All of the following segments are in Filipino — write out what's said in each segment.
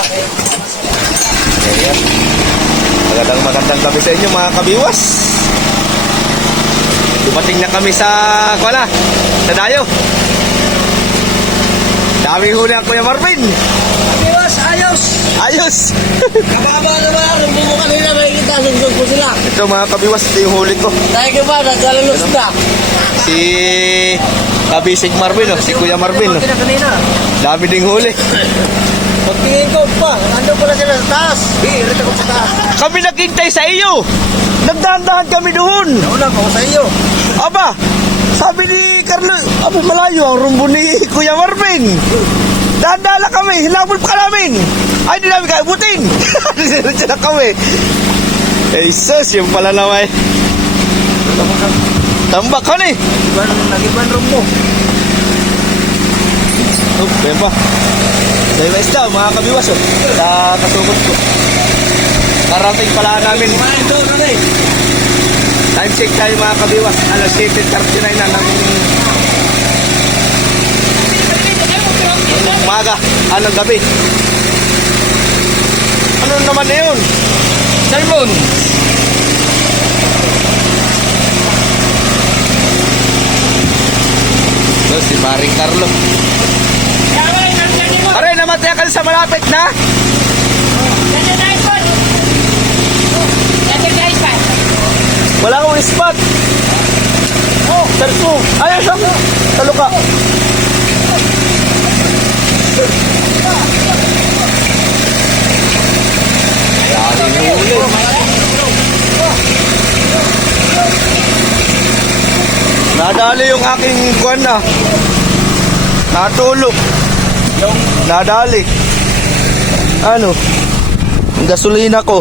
Ayan. Magandang gabi sa inyo mga kabiwas. Dumating na kami sa Dayo. Daming huli ang Kuya Marvin. Kabiwas, ayos! Ayos! Kababa na ba? Hindi mo kanina makikita, sugsug ko sila. Ito mga kabiwas, ito yung huli ko. Dahil ka ba, nagkalalus na. Si Kabisig Marvin, si Kuya Marvin. Dami ding huli. Pagtingin ko pa, ando pala sila sa taas. Rito ko sa taas. Kami naghintay sa iyo. Nagdahan-dahan kami doon. Nauna ko sa iyo. Aba, sabi ni Carlo, malayo ang rumbo ni Kuya Marvin. Dahan-dahan lang kami, hinabol pa namin. Ay, hindi namin kaya butin. Diretso na kami. Eh, sus, yung pala naman. Tambak ka na eh. Nag-iban rumbo. Oh, yan ba? Dahil na isda, mga kabiwas oh. Sa kasugod ko. Karating pala namin. Kumain doon, ano eh. Time check tayo mga kabiwas. Alas 7:39 na ng umaga. Anong gabi? Ano naman na yun? Salmon. So, si Maring Carlo. Aray, namatay ka sa malapit na? Wala akong spot. Oh, sarso. Ayun siya. Talo ka. Daming huli. Nadali yung aking kuwan na. Natulog. Nadali. Ano? Ang gasolina ko.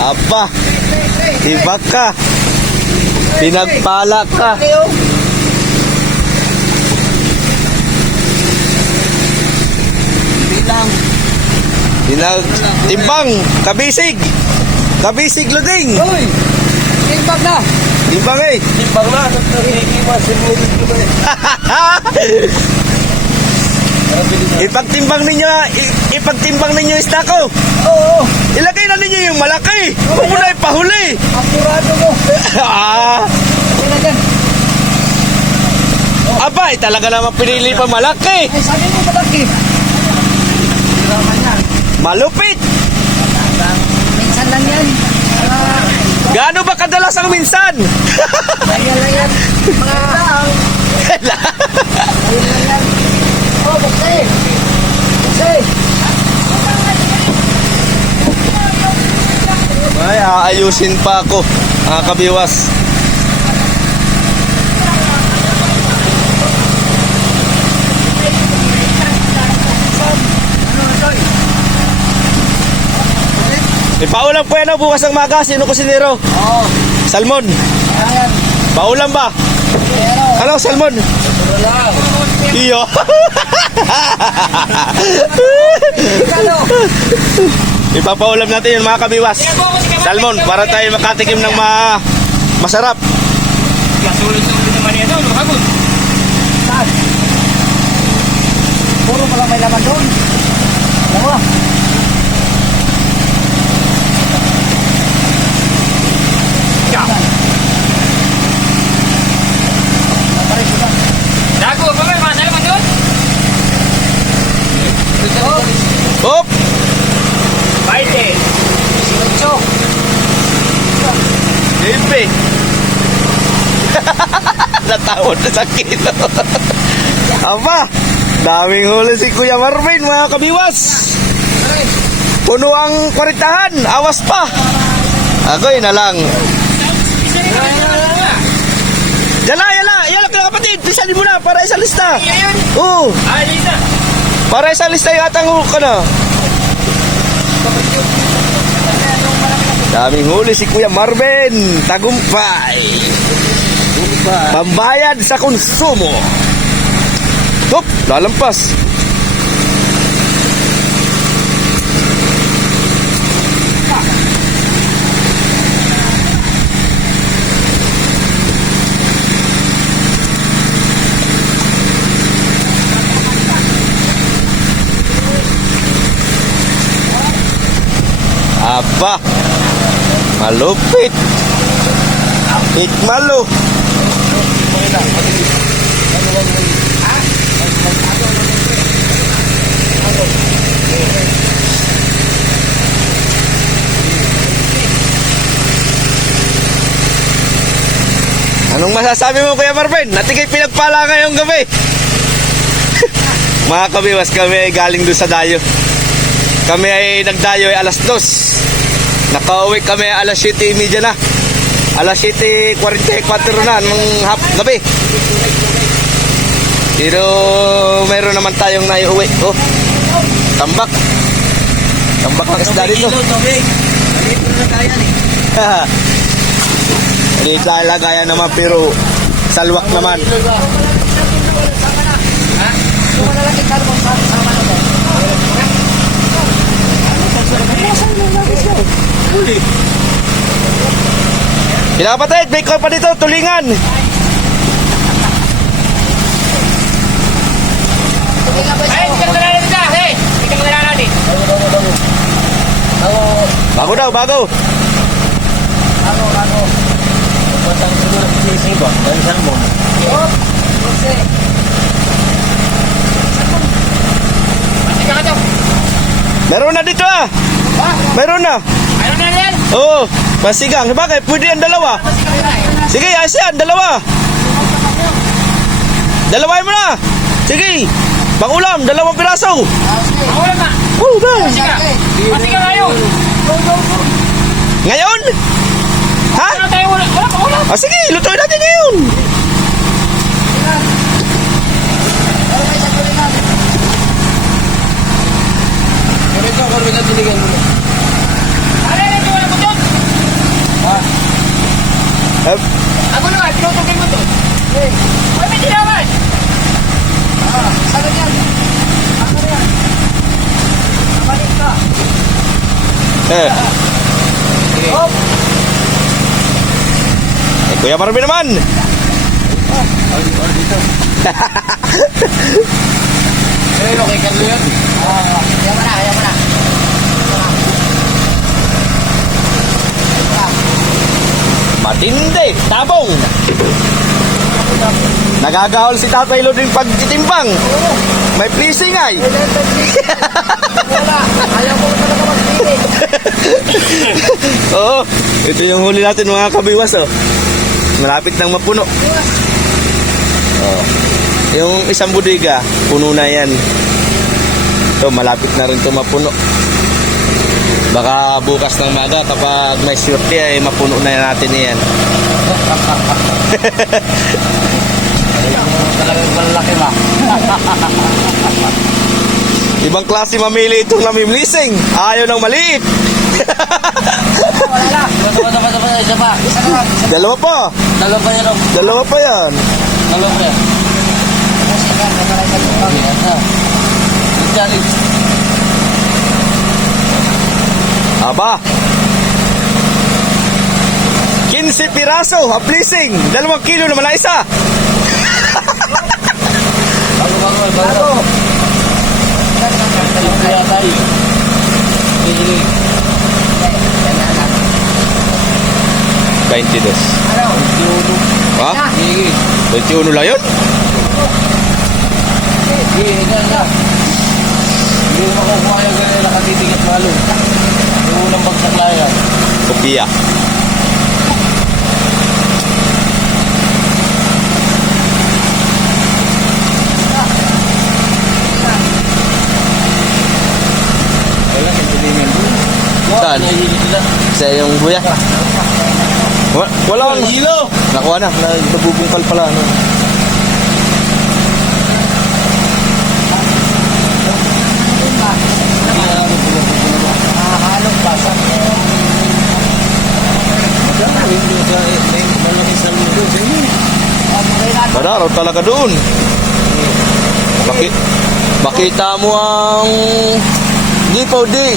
Aba, iba ka. Pinagpala ka. Timbang, kabisig. Kabisig luding. Uy! Timbang na! Timbang eh. Timbang na! Nakikiwas yung ulit ko eh. Ipagtimbang ninyo isda ko. Oo! Ilagay na ninyo yung malaki. Huwag mo na ipahuli. Apurado mo! Wala dyan! Aba, talaga naman pinili pa malaki. Ay, sabi mo malaki! Raman yan! Malupit. Minsan lang yan! Gaano ba kadalas ang minsan? Kaya lang yan! Mga... Ayun lang yan! Oh, bukse! Bukse! Ay, aayusin pa ako, mga kabiwas. Ipaulam po yan bukas ng maga. Sino kusinero? Oo! Salmon. Ayan! Paulam ba? Ano, salmon? Puro lang! Iyo. Kano? Ipapaulam natin yung mga kabiwas. Salmon, para tayo makatikim ng masarap. Sulit-sulit naman yan doon, hagod. Saan? Puro pala may laman doon. Dalawa. Dago, pa may mga laman doon? Hop! 20. 18. Libre. Natawad na sa kilo. Aba, daming huli si Kuya Marvin, mga kabiwas. Puno ang kwaritahan, awas pa. Agoy na lang. Yala ka kapatid, pisalin mo na para isa lista. Oo. Para isa lista yung atang ka na. Daming huli si Kuya Marvin, tagumpay. Pambayad sa konsumo. Hop, lalampas. Aba. Malupit. Hikmalo. Anong masasabi mo, Kuya Marvin? Natigay pinagpala ngayong gabi. Mga kabiwas, kami ay galing doon sa dayo. Kami ay nagdayo ay alas 2. Nakauwi kami alas 7:30 na. Alas 7:44 na ng gabi. Pero mayroon naman tayong naiuwi. Oh, tambak. Tambak ng isda dito. Hindi lagayan naman pero salwak naman. Kailangan kapatid, may call pa dito, tulingan. Bago daw, bago. Meron na dito ah. Meron na. Ayun na yan. Oo, masigang. Bakit? Pwede ang dalawa. Sige, ayos yan, dalawa. Dalawain mo na. Sige. Pangulam, 2 piraso. Ako lang na. Oh, ba? Masika ngayon. Ngayon? Ha? Ano tayo wala pa ulam? Ah, sige, lutuin natin ngayon. Ano yan? Wala mo doon? Eh, Ako na nga, pinutugin mo doon. Ay, may tinaman. Sabi niyan. Ako na yan. Nabalik ka. eh. Hop. Eh, Kuya Marvin naman. Pero kay Carlo yan. Ayaw mo na, ayaw mo na. Matindi, tabong. Nagagahol si Tatay Loding pagtitimbang. May pleasing ay. Wala. Ayaw mo talaga magpili. Oo, ito yung huli natin mga kabiwas oh. Malapit nang mapuno. Oh. Yung isang budiga, puno na yan. Ito, malapit na rin ito mapuno. Baka bukas ng maga kapag may swerte ay mapuno na natin yan. Talagang malaki ba? Ibang klase mamili itong namimlising. Ayaw ng maliit. Wala na. Isa pa. Dalawa pa. Dalawa pa yan. Dalawa pa yan. Dalawa pa yan. Masika, nakalagay sa pag- Challenge. Aba. 15 piraso, a blessing. 2 kilo naman na isa. Bago. Kaya tayo. Sige. 22. Ano? Ha? Sige. 21 lang yun? Sige, nga. Hindi mo makukuha yung ganyan nakatitigit malo. Yung unang bagsak laya. Kopia. Wala, kantilingan doon. Saan? Sa yung buya. Wala kang Hilo! nakuha na. Nabubungkal pala. Ano. Nakahalog pa sa Madaraw talaga doon. Makita mo ang gipaw di.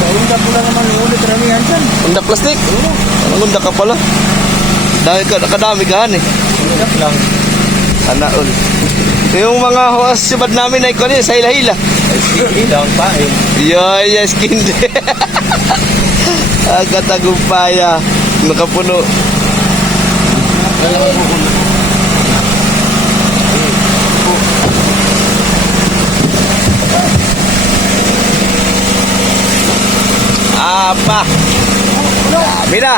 Sa unda po lang naman yung ulit ramihan dyan. Unda plastik. Ang unda ka pala. Dahil kadami gahan eh. Unda lang. Sana all. Yung mga sibad namin ay kanina sa hila-hila. Hindi daw pa eh. Yoy, yes, kindi. Ang katagumpaya. Nakapuno. Wala naman kukulo. Apa? Dami na.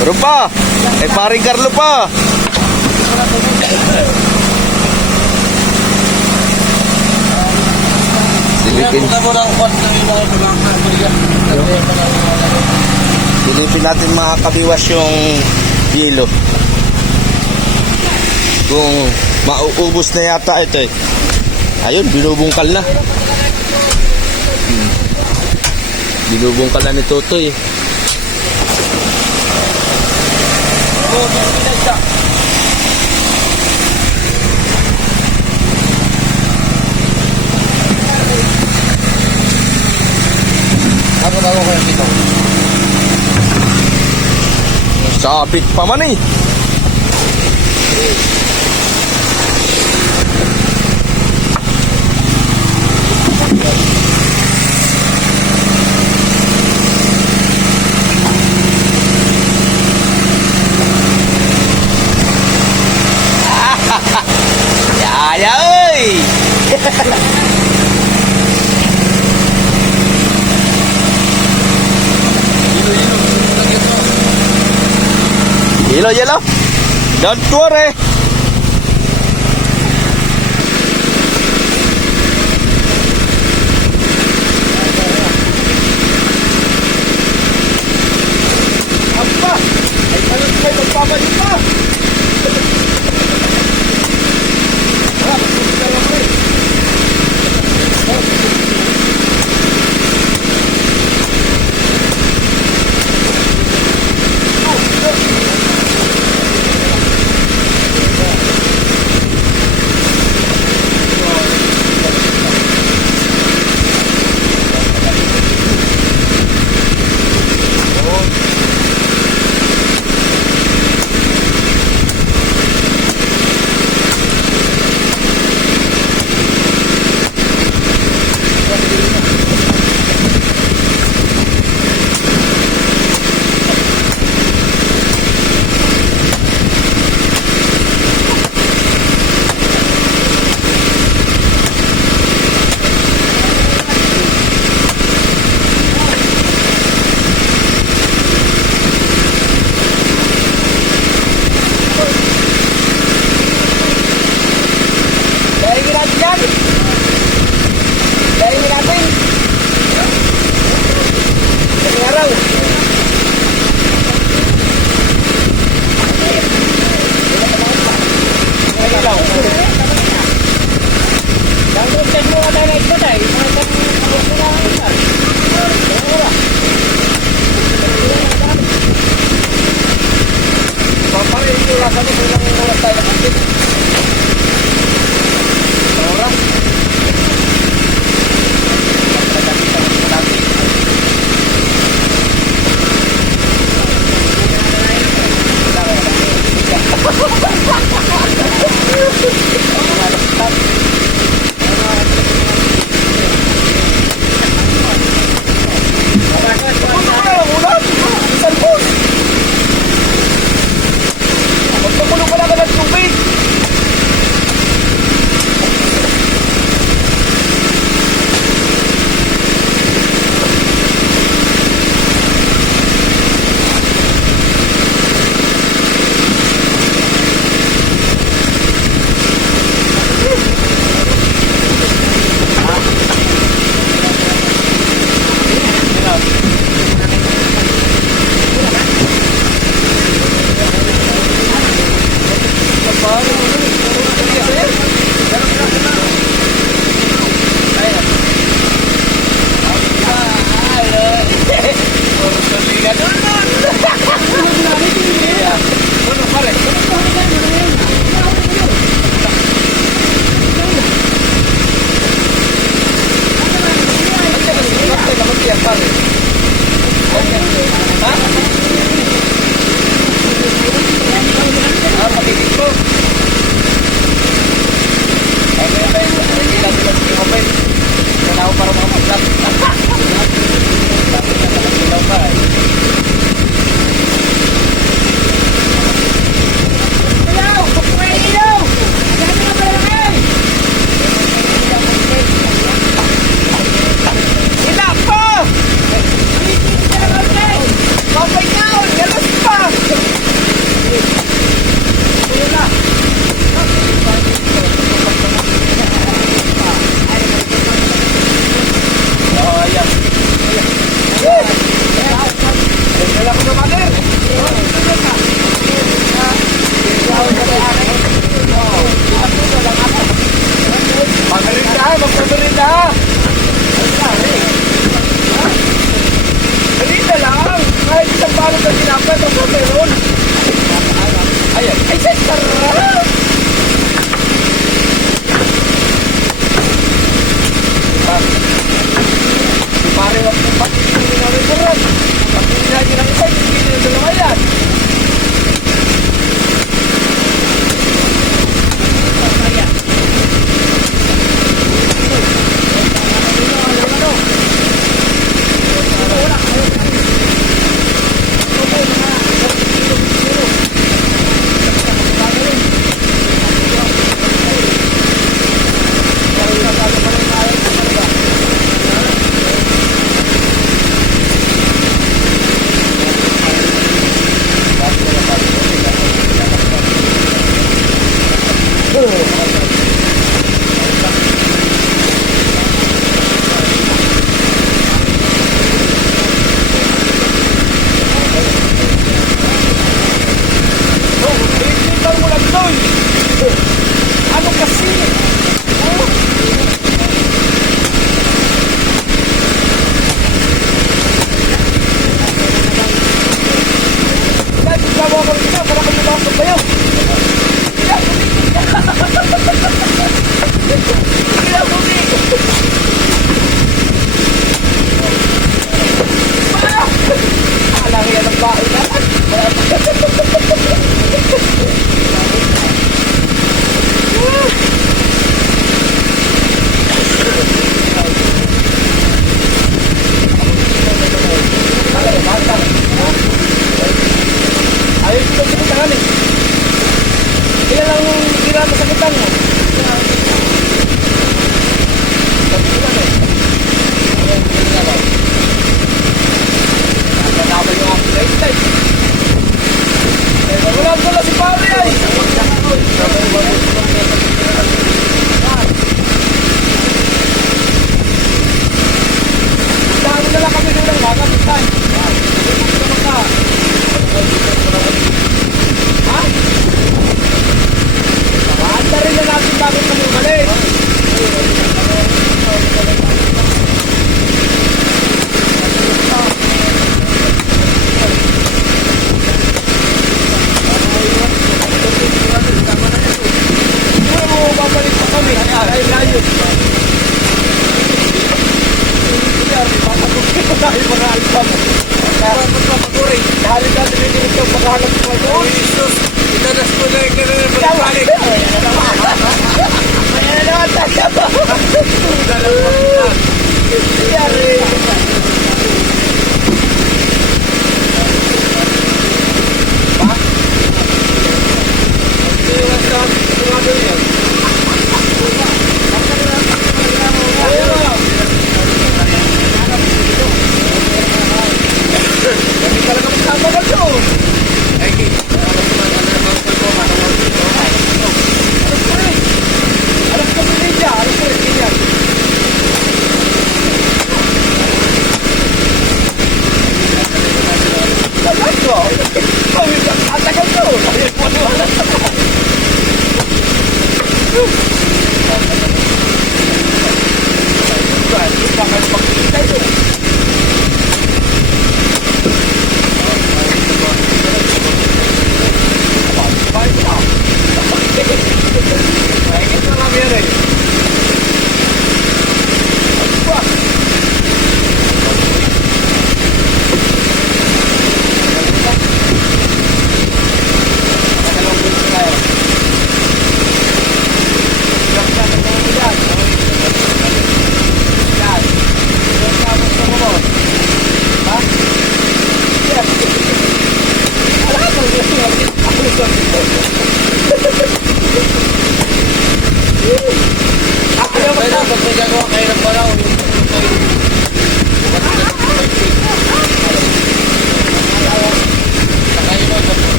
Meron pa. May paring Carlo pa. Silipin. Kaya mo ng kwan ng mga pagkakabaliya. Silipin natin mga kabiwas yung yelo. Kung mauubos na yata ito eh. Ayun, binubungkal na. Binubungkal na ni Totoy eh. Oo, hindi siya. Ako bago ko yung dito. Sabit pa man eh. Yaya ơi. Yelo, yelo. Don't worry. Apa? Ay, ano kayo magpapalik pa?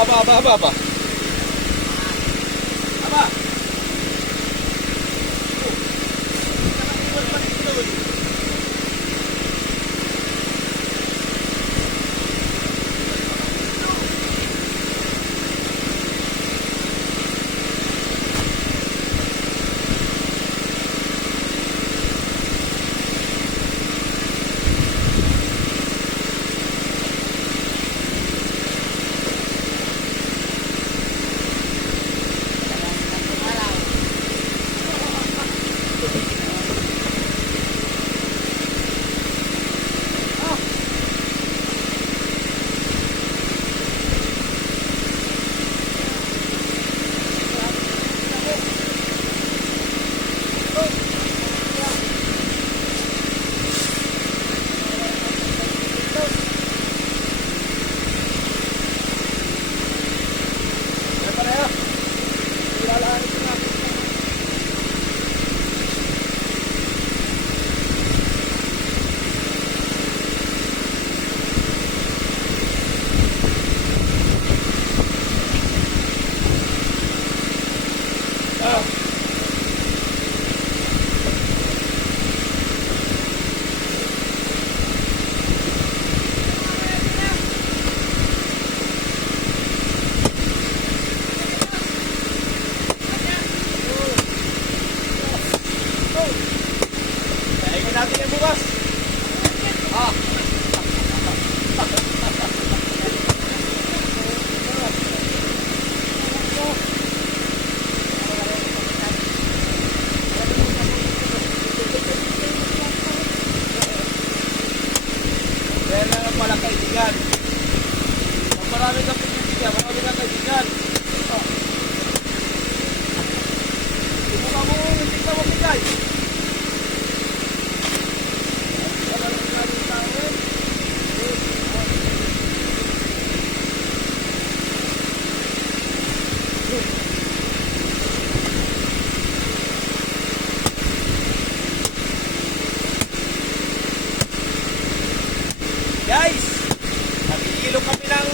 Aba. Kainin natin yan bukas. Kaya lang pala kaibigan. Pag marami kang pinibigyan, marami kang kaibigan. Hindi mo hindi ka mabigay. Guys, nag-iilog kami ng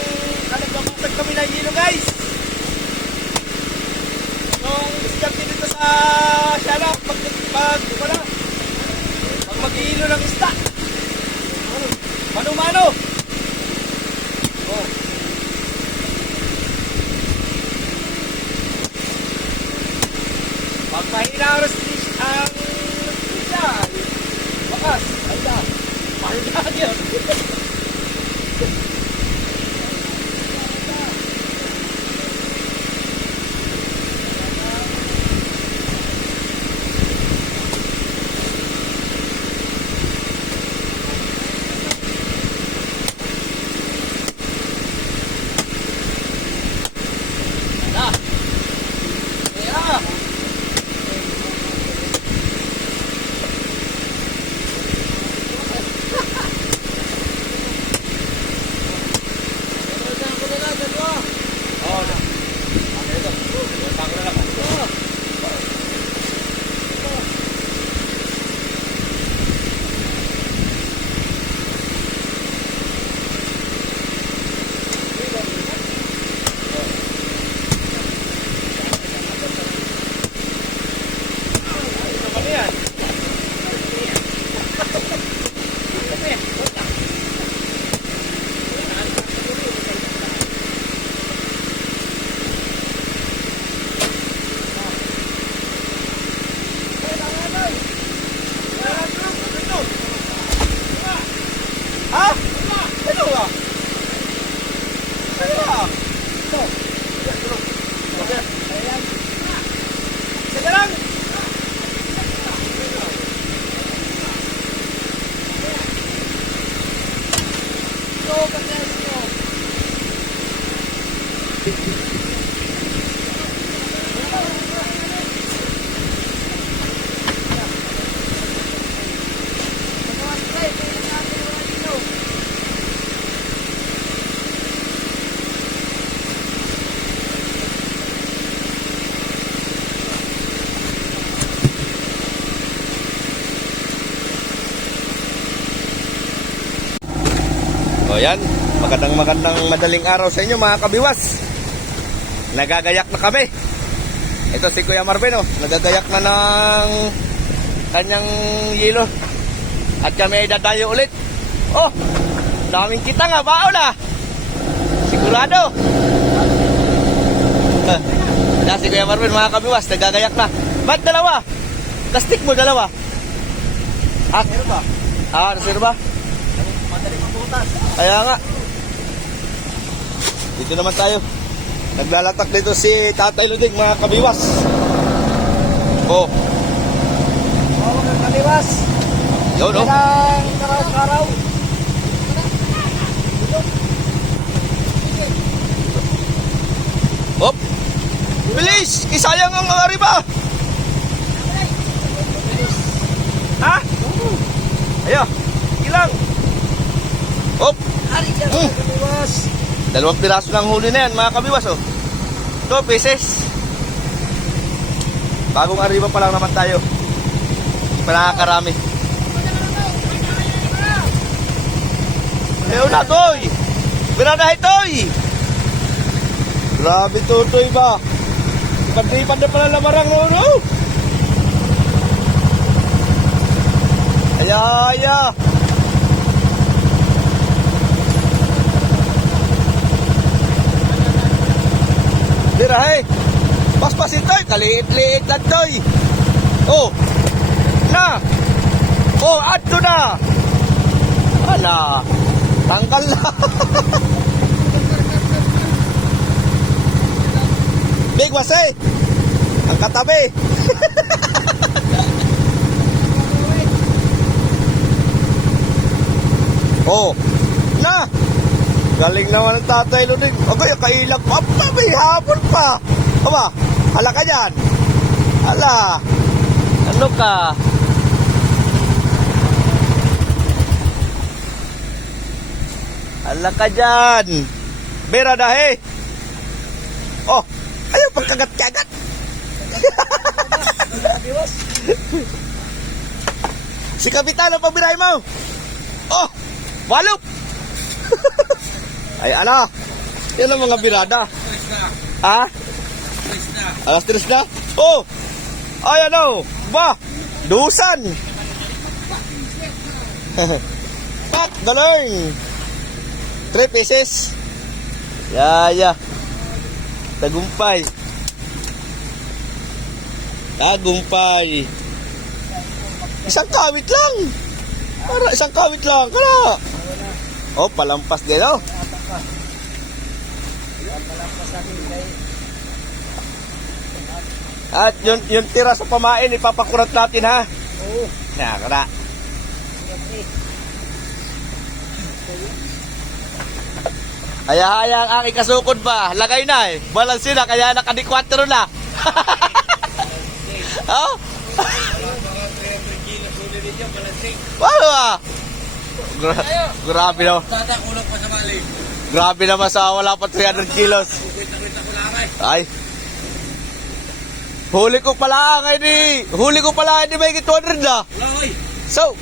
nagbabatag kami ng hilo guys. Yung diskarte dito sa Siala, pag mag-iilo ng isda. Mano-mano. Oh. Pag mahina ang bakas, ay na. Mahina yun. O yan, magandang madaling araw sa inyo mga kabiwas. Nagagayak na kami. Ito si Kuya Marvin, oh. Nagagayak na ng kanyang yelo. At kami ay dadayo ulit. Oh, daming kita nga, bao na. Sigurado. Yan si Kuya Marvin, mga kabiwas, nagagayak na. Ba't dalawa? Plastic mo, dalawa. At, Meron ba? nasiro ba? Madali mabutas. Kaya nga. Dito naman tayo. Naglalatak dito si Tatay Luding, mga kabiwas. Oh, Oo, mga kaliwas. yun, oh. Ilang karaw-karaw. Hop! Bilis! Isayang ang ariba! Ha? Ayo! Ilang! Hop! Ari ka, mga kaliwas. 2 piraso ng huli na yan, mga kabiwas, oh. 2 pieces. Bagong ariba pa lang naman tayo. Pa nakakarami. Ayaw na, Toy! Biradahe, Toy! Grabe, Toy ba? Pag-ipan na pala lamarang, no? Aya! Birahe! Paspasin, Toy! Kaliit-liit lang, Toy! Oh! Na! Oh, adto na! Ala! Tanggal na! Big wasay! Ang katabi! Oh! Na! Galing naman ang Tatay Luding. Okay, kailang pa. May hapon pa. Aba, hala ka dyan. Hala. Ano ka? Hala ka dyan. Biradahe. Oh, ayaw pagkagat-kagat. Kaliwas. Si Kapitan ang pagbirahe mo. Oh, walop. Ay, ala. Yan ang mga birada. Ha? Alas 3 na? Oh! Ay, ano? Ba? Dusan! Pat, galing! 3 pieces. Yeah. Tagumpay. Isang kawit lang. Para isang kawit lang. Kala. Oh, palampas din, oh. At yung tira sa pamain, ipapakurat natin, ha? Oo. Nakara. Haya-haya ang aking kasukod pa. Lagay na, eh. Balansin na, kaya nakadi-4 na. Oh? Paano ba? Grabe naman. Tatakulog pa sa bali. Grabe naman sa wala pa 300 kilos. Kwenta-kwenta ko lang ay. Ay. Huli ko pala may 200 na. Wala oy. So,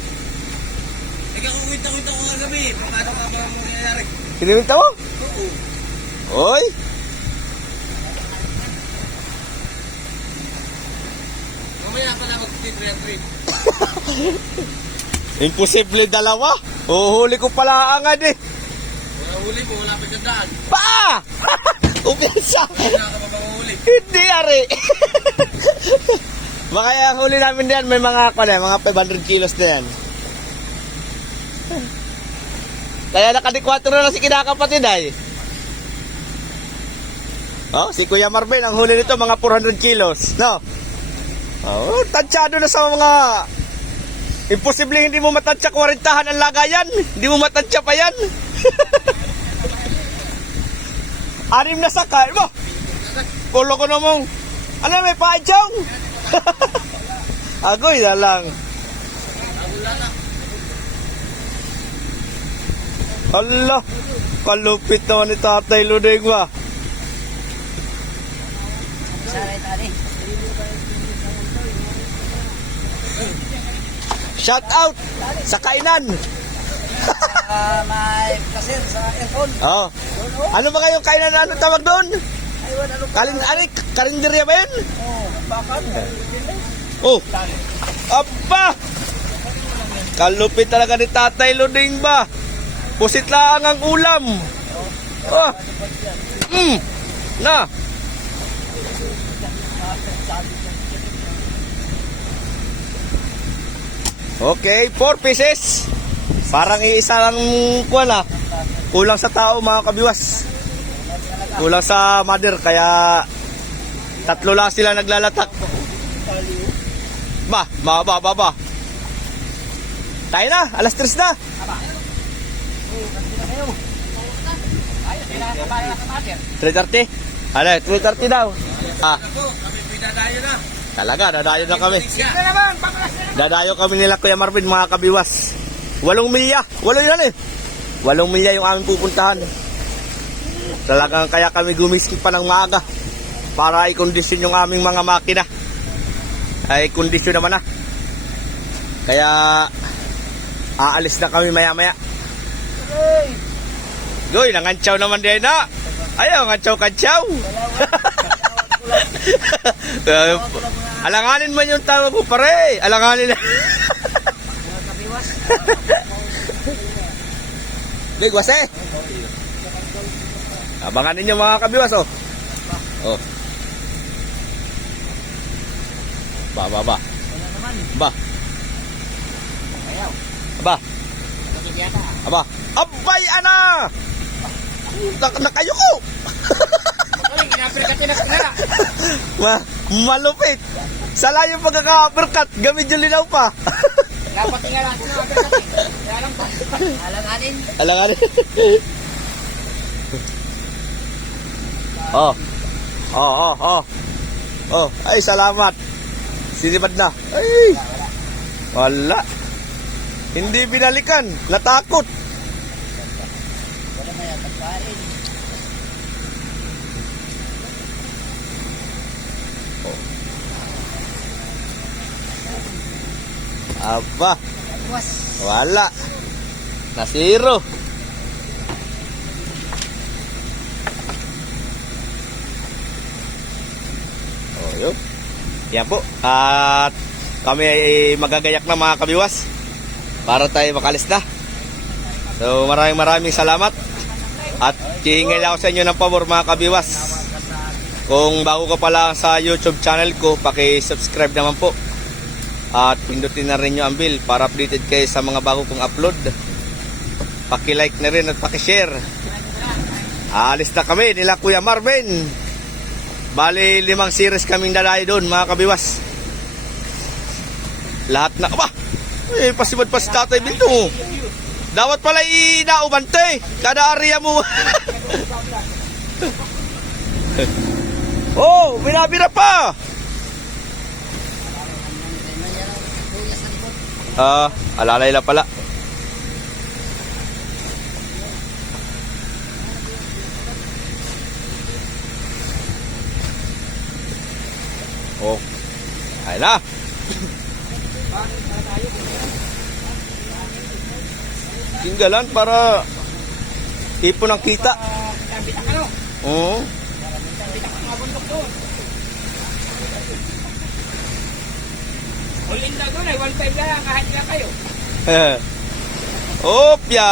Ikaw kwenta-kwenta ko nga gabi. Paano ka ba mangyayari? kiniminta mo? Oo. Oy. Mamaya pala mag-300. Imposible dalawa. Huli ko pala angad eh. Wala huli mo, wala pa dyan. Pa! Umpisa. Wala ka pa mahuli. Hindi, ari. Makaya huli namin diyan may mga mga 500 kilos na yan. Kaya nakadi-4 na si kinakapatid ay. Oh, si Kuya Marvin ang huli nito mga 400 kilos, no? Oh, tansyado na sa mga imposible hindi mo matansya 40-han ang lagayan. Hindi mo matansya pa yan. 6 na sakay mo. Pulo ko namang, ano may paijong? Agoy na lang. Hala, kalupit naman ni Tatay Luding ba? Saray tali. Shout out sa kainan. May placer sa aircon. Oh. Ano ba kayong kainan na ano tawag doon? Ay, Karinderya ba yan? Oo, bakit? Oh, aba! Kalupit talaga ni Tatay Luding ba? Pusit lang ang ulam. Oh. Na. Okay, 4 pieces. Parang iisa lang kuwan ah. Kulang sa tao mga kabiwas. Kulang sa mother kaya tatlo lang sila naglalatak. Ba. Tayo na, alas 3 na. Ayos, pinakabala na sa mater. 3:30? Ano, 3:30 daw. Ah, Kami pinadayo na. talaga, dadayo na kami. Ito naman, panglas na naman. Dadayo kami nila Kuya Marvin, mga kabiwas. 8 milya. 8 yan eh. 8 milya yung aming pupuntahan. Talagang kaya kami gumiskip pa ng maaga para i-condition yung aming mga makina. Ay, kondisyon naman na. Kaya, aalis na kami maya-maya. Goy, nangantsaw naman din na. Ayaw, ngantsaw-kantsaw. Alanganin man yung tawag ko, pare. Alanganin na. Bigwas eh. Abangan ninyo mga kabiwas, oh. Oh. Ba. Wala naman. Ba. Ayaw. Ba. Bakit yata? Aba. Abay, ana! Nakayo ko! Magaling, ina-uppercut yun na kinara. Malupit! Sala yung pagkaka-uppercut, gamit yung linaw pa. Dapat tingala natin ang uppercut eh. Kaya lang pa. Alanganin. Alangan. Oh. Oh, ay salamat. Sinibad na. Ay. Wala. Hindi binalikan, natakot. Wala na yata parin. Aba, Was. wala. Nasiro. Oh, yun. Yan po. At kami ay magagayak na mga kabiwas para tayo makalis na. So maraming salamat. At hihingay lang ako sa inyo ng pabor mga kabiwas. Kung bago ka pala sa YouTube channel ko, paki-subscribe naman po. At pindutin na rin nyo ang bell para updated kayo sa mga bago kong upload. Paki-like na rin at paki-share. Aalis na kami nila Kuya Marvin. Bali 5 series kaming dadayo doon mga kabiwas. Lahat na, aba, pasibad pa si Tatay Binto. Dapat pala inaubante kada area mo. Oh, binabira pa. Alalay lang pala. Oh, ayun na. Tinggalan para ipon ang kita. Bitak ano? Oo. Bitak ang mga bundok doon. All in daw doon ay 1.5 lang kahit nga kayo. Opya.